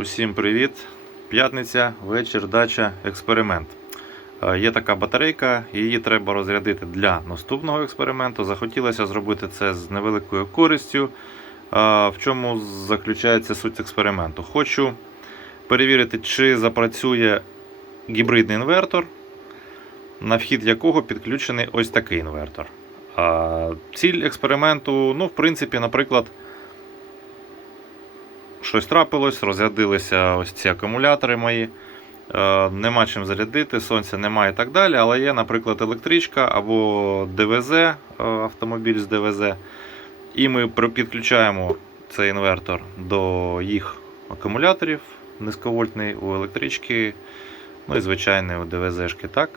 Усім привіт! П'ятниця, вечір, дача, експеримент. Е, Є така батарейка, її треба розрядити для наступного експерименту. Захотілося зробити це з невеликою користю. Е, В чому заключається суть експерименту? Хочу перевірити, чи запрацює гібридний інвертор, на вхід якого підключений ось такий інвертор. Ціль експерименту, ну, в принципі, наприклад, щось трапилось, розрядилися ось ці акумулятори мої. Е, нема чим зарядити, сонця немає і так далі. Але є, наприклад, електричка або ДВЗ, е, автомобіль з ДВЗ. І ми підключаємо цей інвертор до їх акумуляторів низьковольтний у електрички, ну і звичайний у ДВЗшки. Так?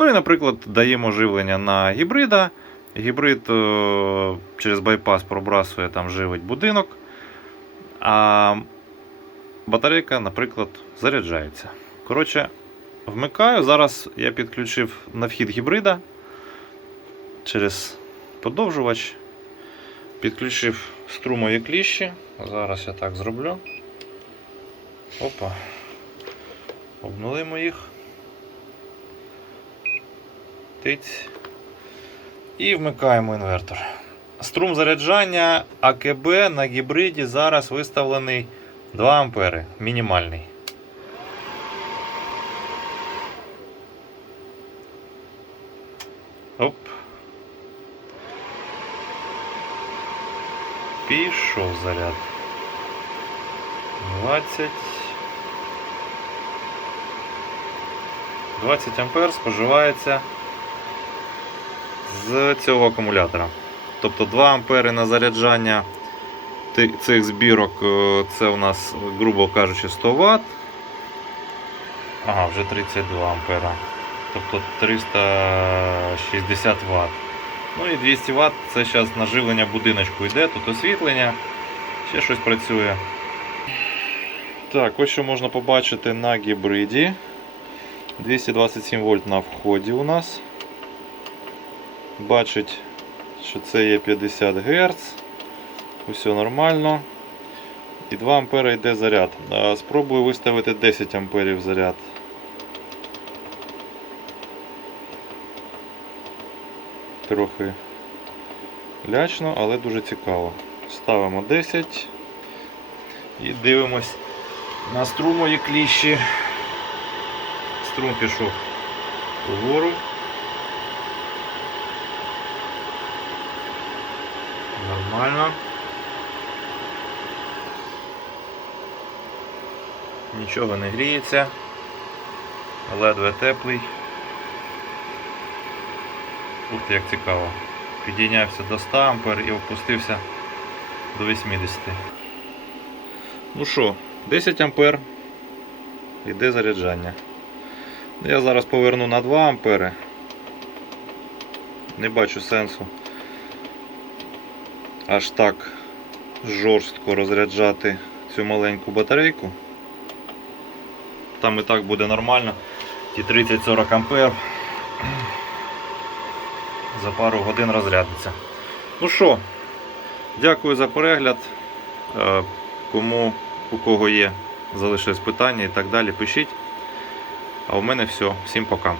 Ну і, наприклад, даємо живлення на гібрида. Гібрид е, через байпас пробрасує там живить будинок. А батарейка, наприклад, заряджається. Коротше, вмикаю. Зараз я підключив на вхід гібрида через подовжувач. Підключив струмові кліщі. Зараз я так зроблю. Опа. Обнулимо їх. Тиць. І вмикаємо інвертор. Струм заряджання АКБ на гібриді зараз виставлений 2 ампери, мінімальний. Оп. Пішов заряд. 20. 20 ампер споживається з цього акумулятора. Тобто 2 ампери на заряджання цих збірок е, це у нас, грубо кажучи, 100 Вт. Ага, вже 32 ампера. Тобто 360 Вт. Ну і 200 Вт це зараз наживлення будиночку йде, тут освітлення, ще щось працює. Так, ось що можна побачити на гібриді. 227 вольт на вході у нас. Бачить, що це є 50 Гц. Усе нормально. І 2 ампера йде заряд. Спробую виставити 10 амперів заряд. Трохи лячно, але дуже цікаво. Ставимо 10 і дивимось на струмові кліщі. Струм пішов вгору. Нормально. Нічого не гріється. Ледве теплий. Ух ти, як цікаво. Підійнявся до 100 ампер і опустився до 80. Ну що, 10 ампер. Йде заряджання. Я зараз поверну на 2 ампери. Не бачу сенсу аж так жорстко розряджати цю маленьку батарейку. Там і так буде нормально. Ті 30-40 ампер за пару годин розрядиться. Ну що, дякую за перегляд. Е, Кому у кого є, залишились питання і так далі, пишіть. А у мене все. Всім пока.